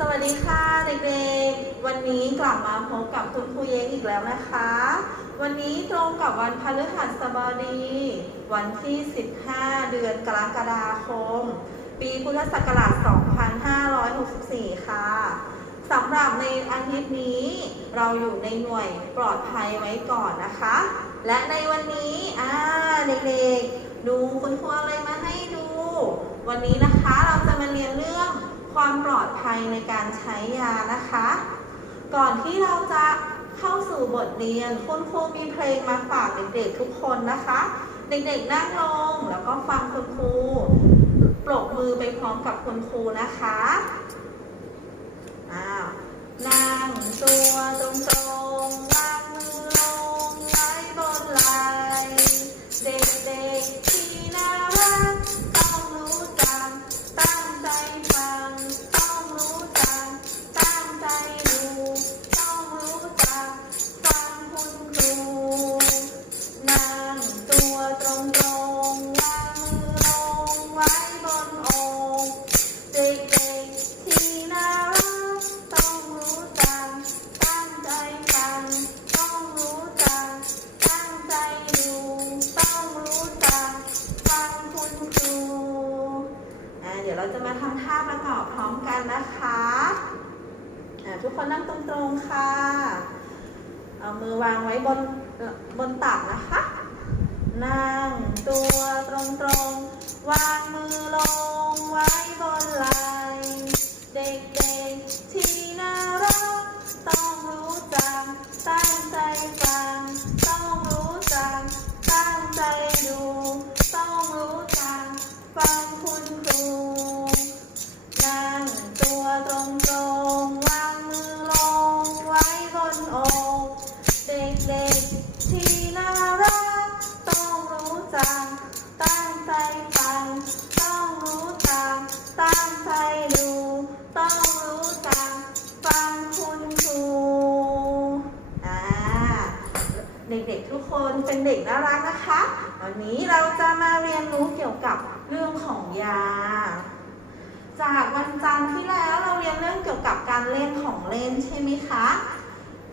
สวัสดีค่ะเด็กๆ วันนี้กลับมาพบกับคุณครูเยงอีกแล้วนะคะ วันนี้ตรงกับวันพฤหัสบดี วันที่ 15 เดือนกรกฎาคม ปีพุทธศักราช 2564 ค่ะสำหรับในอาทิตย์นี้เราอยู่ในหน่วยปลอดภัยไว้ก่อนนะคะ และในวันนี้อ่าเด็กๆ ดูคุณครูอะไรมาให้ดู วันนี้นะคะเราจะมาเรียนเรื่อง ความปลอดภัยในการใช้ยานะคะ ก่อนที่เราจะเข้าสู่บทเรียนคุณครูมีเพลงมาฝากเด็กๆทุกคนนะคะ เด็กๆนั่งลงแล้วก็ฟังคุณครูปรบมือไปพร้อมกับคุณครูนะคะอ้าวนั่งตัวตรงๆ ตัวตรงๆ วางมือลง คนเป็นเด็กน่ารักนะคะ วันนี้เราจะมาเรียนรู้เกี่ยวกับเรื่องของยา จากวันจันทร์ที่แล้วเราเรียนเรื่องเกี่ยวกับการเล่นของเล่นใช่ไหมคะ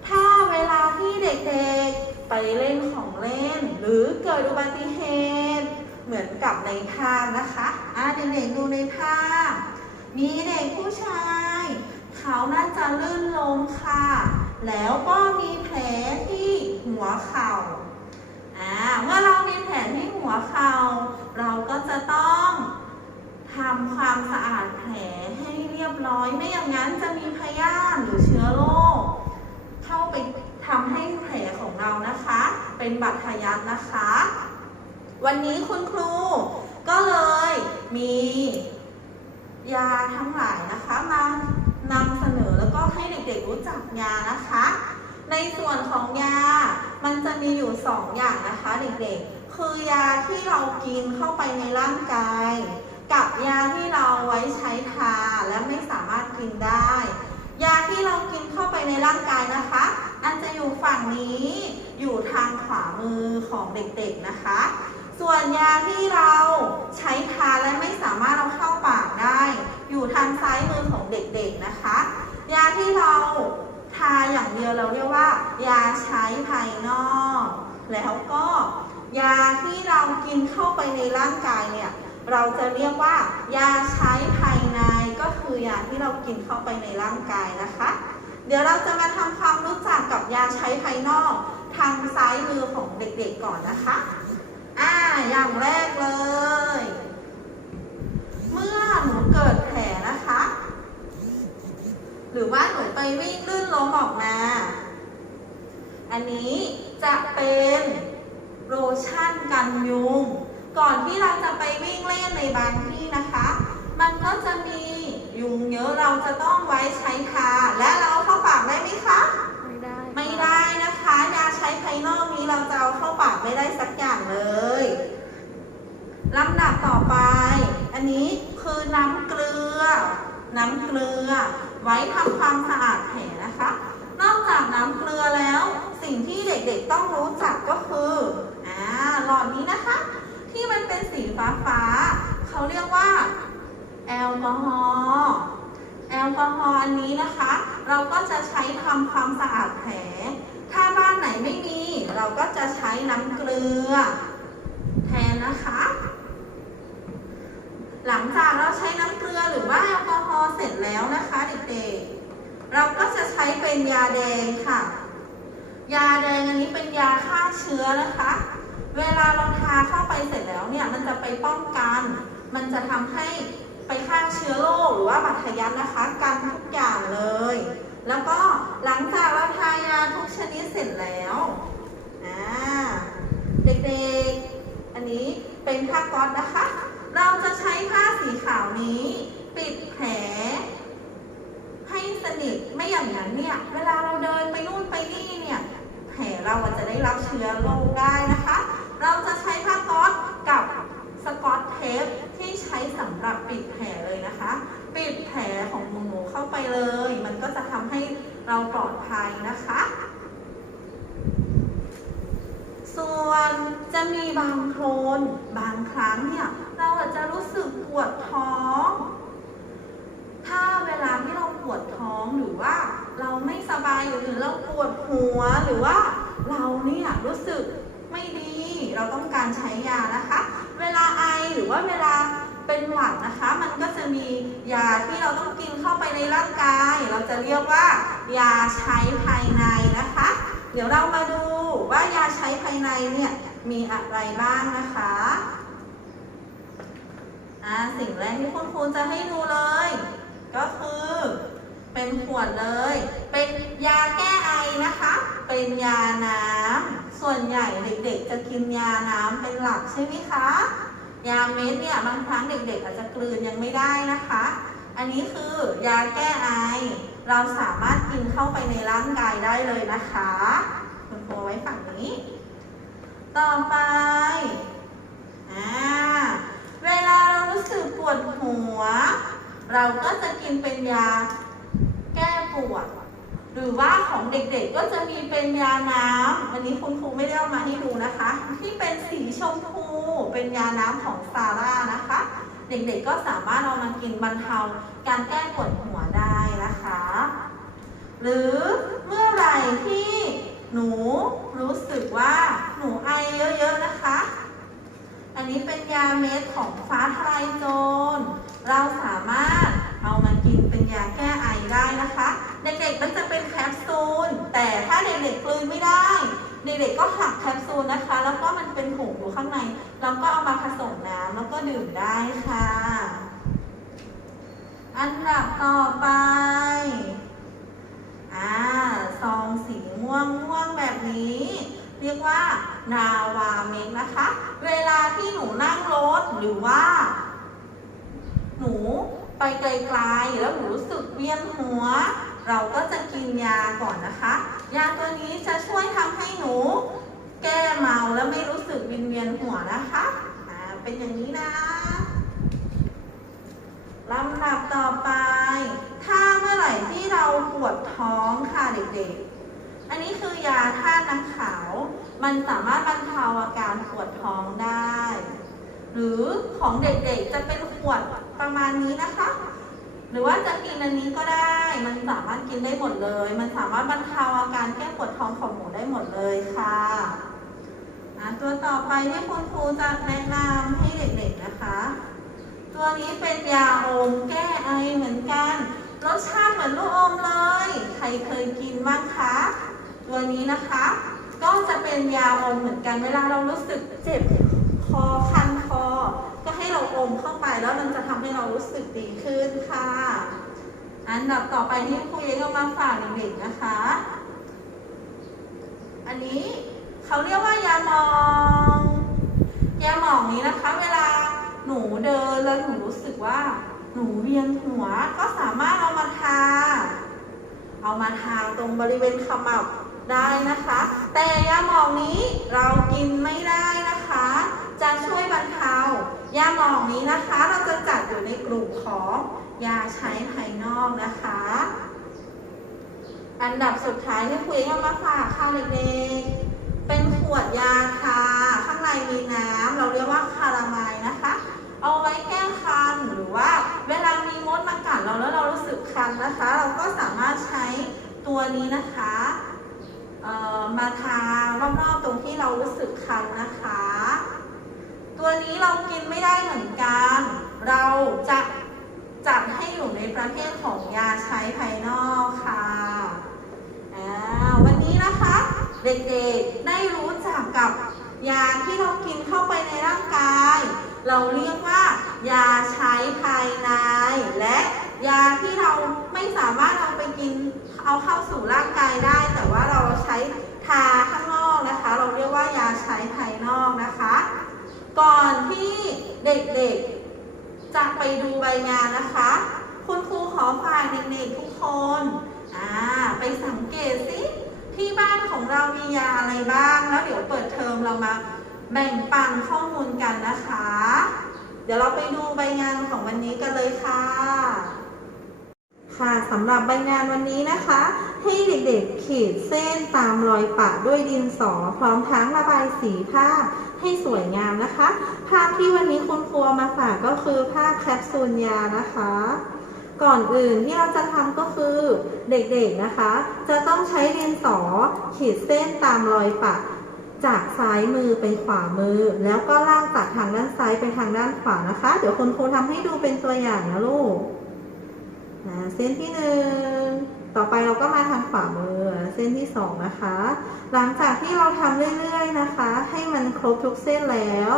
ถ้าเวลาที่เด็กๆไปเล่นของเล่น หรือเกิดอุบัติเหตุเหมือนกับในภาพนะคะอ่าเด็กๆดูในภาพ มีเด็กผู้ชาย เขาน่าจะลื่นล้มค่ะ แล้วก็มีแผลที่หัวเข่า อ่าเมื่อเรามีแผลที่หัวเข่าเราก็จะต้องทำความสะอาดแผลให้เรียบร้อย ไม่อย่างนั้นจะมีพยาธิหรือเชื้อโรคเข้าไปทำให้แผลของเรานะคะ เป็นบาดทะยักนะคะ วันนี้คุณครูก็เลยมียาทั้งหลายนะคะมานำเสนอแล้วก็ให้เด็กๆรู้จักยานะคะ ในส่วนของยา มันจะมีอยู่สองอย่างนะคะเด็กๆ คือยาที่เรากินเข้าไปในร่างกาย กับยาที่เราไว้ใช้ทาและไม่สามารถกินได้ ยาที่เรากินเข้าไปในร่างกายนะคะ อันจะอยู่ฝั่งนี้อยู่ทางขวามือของเด็กๆนะคะ ส่วนยาที่เราใช้ทาและไม่สามารถเอาเข้าปากได้ อยู่ทางซ้ายมือของเด็กๆนะคะ ยาที่เรา ทาอย่างเดียวเราเรียกว่า ยาใช้ภายนอก แล้วก็ยาที่เรากินเข้าไปในร่างกายเนี่ยเราจะเรียกว่ายาใช้ภายในก็คือยาที่เรากินเข้าไปในร่างกายนะคะ เดี๋ยวเราจะมาทำความรู้จักกับยาใช้ภายนอก ทางซ้ายมือของเด็กๆก่อนนะคะ อ่า อย่างแรกเลย เมื่อหนูเกิดแผลนะคะ หรือว่าหนูไปวิ่งลื่นล้มออกมา อันนี้จะเป็นโลชั่นกันยุง ก่อนที่เราจะไปวิ่งเล่นในบางที่นะคะ มันก็จะมียุงเยอะเราจะต้องไว้ใช้ทาและเราเอาเข้าปากได้ไหมคะ ไม่ได้ ไม่ได้นะคะยาใช้ภายนอกนี้เราจะเอาเข้าปากไม่ได้สักอย่างเลยลำดับต่อไป อันนี้คือน้ำเกลือ น้ำเกลือ ไว้ทำความสะอาดแผลนะคะ นอกจากน้ำเกลือแล้ว สิ่งที่เด็กๆต้องรู้จักก็คืออ่าหลอดนี้นะคะ ที่มันเป็นสีฟ้าๆเขาเรียกว่าแอลกอฮอล์แอลลกอฮอล์อันนี้นะคะ เราก็จะใช้ทำความสะอาดแผล ถ้าบ้านไหนไม่มี เราก็จะใช้น้ำเกลือ แทนนะคะ หลังจากเราใช้น้ำเกลือหรือว่าแอลกอฮอล์เสร็จแล้วนะคะเด็กๆเราก็จะใช้เป็นยาแดงค่ะ ยาแดงอันนี้เป็นยาฆ่าเชื้อนะคะ เวลาเราทาเข้าไปเสร็จแล้วเนี่ยมันจะไปป้องกัน มันจะทำให้ไปฆ่าเชื้อโรคหรือว่าบาดทะยักนะคะกันทุกอย่างเลย แล้วก็หลังจากเราทายาทุกชนิดเสร็จแล้วเด็กๆ อันนี้เป็นผ้าก๊อตนะคะ เราจะใช้ผ้าสีขาวนี้ ปิดแผลให้สนิทไม่อย่างนั้นเนี่ย เวลาเราเดินไปนู่นไปนี่ เราจะได้รับเชื้อโรคได้นะคะ เราจะใช้ผ้าก๊อซกับสกอตเทปที่ใช้สำหรับปิดแผลเลยนะคะ ปิดแผลของหนูเข้าไปเลย มันก็จะทำให้เราปลอดภัยนะคะ ส่วนจะมีบางโคลนบางครั้งเนี่ยเราอาจจะรู้สึกปวดท้อง ถ้าเวลาที่เราปวดท้องหรือว่าเราไม่สบายหรือเราปวดหัวหรือว่า เราเนี่ยรู้สึกไม่ดี เราต้องการใช้ยานะคะ เวลาไอหรือว่าเวลาเป็นหวัดนะคะ มันก็จะมียาที่เราต้องกินเข้าไปในร่างกาย เราจะเรียกว่ายาใช้ภายในนะคะ เดี๋ยวเรามาดูว่ายาใช้ภายในเนี่ยมีอะไรบ้างนะคะอ่าสิ่งแรกที่คุณครูจะให้ดูเลย ก็คือเป็นขวดเลย เป็นยาแก้ไอนะคะ เป็นยาน้ำ ส่วนใหญ่เด็กๆ จะกินยาน้ำเป็นหลักใช่ไหมคะ ยาเม็ดเนี่ยบางครั้งเด็กๆ อาจจะกลืนยังไม่ได้นะคะ อันนี้คือยาแก้ไอ เราสามารถกินเข้าไปในร่างกายได้เลยนะคะคุณครูไว้ฝั่งนี้ ต่อไปอ่าเวลาเรารู้สึกปวดหัว เราก็จะกินเป็นยาแก้ปวด หรือว่าของเด็กๆก็จะมีเป็นยาน้ำวันนี้คุณครูไม่ได้เอามาให้ดูนะคะ ที่เป็นสีชมพู เป็นยาน้ำของซาร่านะคะ เด็กๆก็สามารถเอามากินบรรเทาการแก้ปวดหัวได้นะคะ หรือเมื่อไหร่ที่หนูรู้สึกว่าหนูไอเยอะๆนะคะ อันนี้เป็นยาเม็ดของฟ้าทลายโจร เราสามารถเอามากินเป็นยาแก้ไอได้นะคะ เด็กๆมันจะเป็นแคปซูล แต่ถ้าเด็กๆกลืนไม่ได้ เด็กๆก็หักแคปซูลนะคะ แล้วก็มันเป็นผงอยู่ข้างใน เราก็เอามาผสมน้ำแล้วก็ดื่มได้ค่ะ อันดับต่อไปอ่าซองสีม่วงม่วงแบบนี้ เรียกว่านาวาเมกนะคะ เวลาที่หนูนั่งรถหรือว่า หนูไปไกลๆแล้วหนูรู้สึกเวียนหัว เราก็จะกินยาก่อนนะคะ ยาตัวนี้จะช่วยทำให้หนู แก้เมาแล้วไม่รู้สึกวินเวียนหัวนะคะอ่าเป็นอย่างนี้นะลำดับต่อไป ถ้าเมื่อไหร่ที่เราปวดท้องค่ะเด็กๆ อันนี้คือยาธาตุน้ำขาว มันสามารถบรรเทาอาการปวดท้องได้ หรือของเด็กๆจะเป็นขวดประมาณนี้นะคะ รือว่าจะกินอันนี้ก็ได้ มันสามารถกินได้หมดเลย มันสามารถบรรเทาอาการแก้ปวดท้องของหมูได้หมดเลยค่ะอะตัวต่อไปที่คุณครูจะแนะนำให้เด็กๆนะคะ ตัวนี้เป็นยาอมแก้ไอเหมือนกัน รสชาติเหมือนลูกอมเลย ใครเคยกินบ้างคะ ตัวนี้นะคะ ก็จะเป็นยาอมเหมือนกัน เวลาเรารู้สึกเจ็บคอคันคอ ก็ให้เราอมเข้าไปแล้วมันจะทำให้เรารู้สึกดีขึ้นค่ะ อันดับต่อไปที่ครูเยก็มาฝากเด็กๆนะคะ อันนี้เขาเรียกว่ายาหมอง ยาหมองนี้นะคะ เวลาหนูเดินแล้วหนูรู้สึกว่าหนูเวียนหัวก็สามารถเอามาทา เอามาทาตรงบริเวณขมับได้นะคะ แต่ยาหมองนี้เรากินไม่ได้นะคะ จะช่วยบรรเทา ยาหมองนี้นะคะ เราจะจัดอยู่ในกลุ่มของยาใช้ภายนอกนะคะ อันดับสุดท้ายที่คุยเอามาฝากค่ะเด็กๆเป็นขวดยาทาข้างในมีน้ำเราเรียกว่าคาราไมล์นะคะ เอาไว้แก้คันหรือว่า เวลามีมดมากัดเราแล้วเรารู้สึกคันนะคะ เราก็สามารถใช้ตัวนี้นะคะมาทารอบๆตรงที่เรารู้สึกคันนะคะ ตัวนี้เรากินไม่ได้เหมือนกัน เราจะจัดให้อยู่ในประเภทของยาใช้ภายนอกค่ะวันนี้นะคะ เด็กๆได้รู้จักกับยาที่เรากินเข้าไปในร่างกาย เราเรียกว่ายาใช้ภายใน และยาที่เราไม่สามารถเอาไปกินเอาเข้าสู่ร่างกายได้ แต่ว่าเราใช้ทาข้างนอกนะคะ เราเรียกว่ายาใช้ภายนอกนะคะ ก่อนที่เด็กๆ จะไปดูใบงานนะคะ คุณครูขอฝากเด็กๆทุกคนอ่าไปสังเกตสิที่บ้านของเรามียาอะไรบ้าง แล้วเดี๋ยวเปิดเทอมเรามาแบ่งปันข้อมูลกันนะคะ เดี๋ยวเราไปดูใบงานของวันนี้กันเลยค่ะ ค่ะสำหรับใบงานวันนี้นะคะ ให้เด็กๆขีดเส้นตามรอยปะด้วยดินสอ พร้อมทั้งระบายสีภาพ ให้สวยงามนะคะ ภาพที่วันนี้คุณครูมาฝากก็คือภาพแคปซูลยานะคะ ก่อนอื่นที่เราจะทำก็คือเด็กๆนะคะ จะต้องใช้ดินสอขีดเส้นตามรอยปะจากซ้ายมือไปขวามือ แล้วก็ลากจากทางด้านซ้ายไปทางด้านขวานะคะ เดี๋ยวคุณครูทำให้ดูเป็นตัวอย่างนะลูกเส้นที่หนึ่ง ต่อไปเราก็มาทางขวามือเส้นที่สองนะคะ หลังจากที่เราทำเรื่อยๆนะคะ ให้มันครบทุกเส้นแล้ว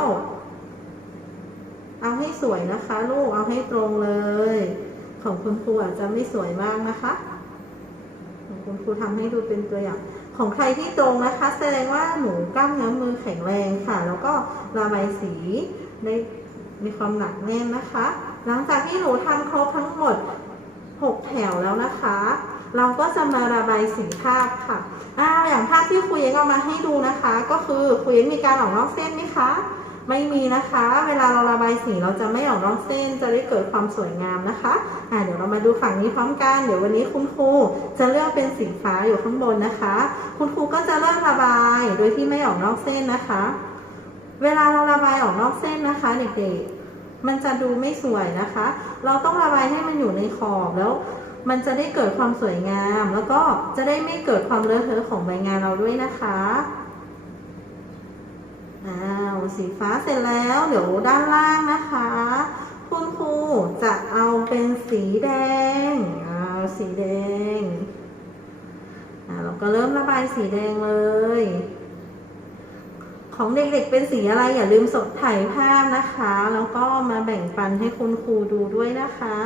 เอาให้สวยนะคะ ลูกเอาให้ตรงเลย ของคุณครูอาจจะไม่สวยมากนะคะของคุณครูทำให้ดูเป็นตัวอย่างของใครที่ตรงนะคะ แสดงว่าหนูกล้ามเนื้อมือแข็งแรงค่ะ แล้วก็ระบายสีได้มีความหนักแน่นนะคะ หลังจากที่หนูทำครบทั้งหมด 6 แถวแล้วนะคะ เราก็จะมาระบายสีภาพค่ะอ่าอย่างภาพที่ครูเองเอามาให้ดูนะคะ ก็คือครูเองมีการออกนอกเส้นไหมคะ ไม่มีนะคะ เวลาเราระบายสีเราจะไม่ออกนอกเส้น จะได้เกิดความสวยงามนะคะอ่าเดี๋ยวเรามาดูฝั่งนี้พร้อมกัน เดี๋ยววันนี้คุณครูจะเลือกเป็นสีฟ้าอยู่ข้างบนนะคะ คุณครูก็จะเริ่มระบายโดยที่ไม่ออกนอกเส้นนะคะ เวลาเราระบายออกนอกเส้นนะคะเด็กๆมันจะดูไม่สวยนะคะ เราต้องระบายให้มันอยู่ในขอบแล้ว มันจะได้เกิดความสวยงาม แล้วก็จะได้ไม่เกิดความเลอะเทอะของใบงานเราด้วยนะคะอ้าวสีฟ้าเสร็จแล้วเดี๋ยวด้านล่างนะคะ คุณครูจะเอาเป็นสีแดงอ้าวสีแดงอ่าเราก็เริ่มระบายสีแดงเลย ของเด็กๆเป็นสีอะไรอย่าลืมสดถ่ายภาพนะคะ แล้วก็มาแบ่งปันให้คุณครูดูด้วยนะคะ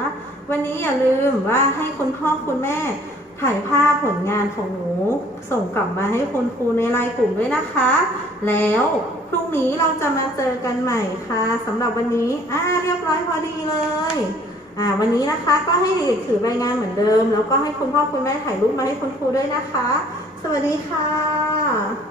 วันนี้อย่าลืมว่าให้คุณพ่อคุณแม่ถ่ายภาพผลงานของหนู ส่งกลับมาให้คุณครูในไลน์กลุ่มด้วยนะคะ แล้วพรุ่งนี้เราจะมาเจอกันใหม่ค่ะสำหรับวันนี้อ่าเรียบร้อยพอดีเลยอ่าวันนี้นะคะก็ให้เด็กๆถือใบงานเหมือนเดิม แล้วก็ให้คุณพ่อคุณแม่ถ่ายรูปมาให้คุณครูด้วยนะคะ สวัสดีค่ะ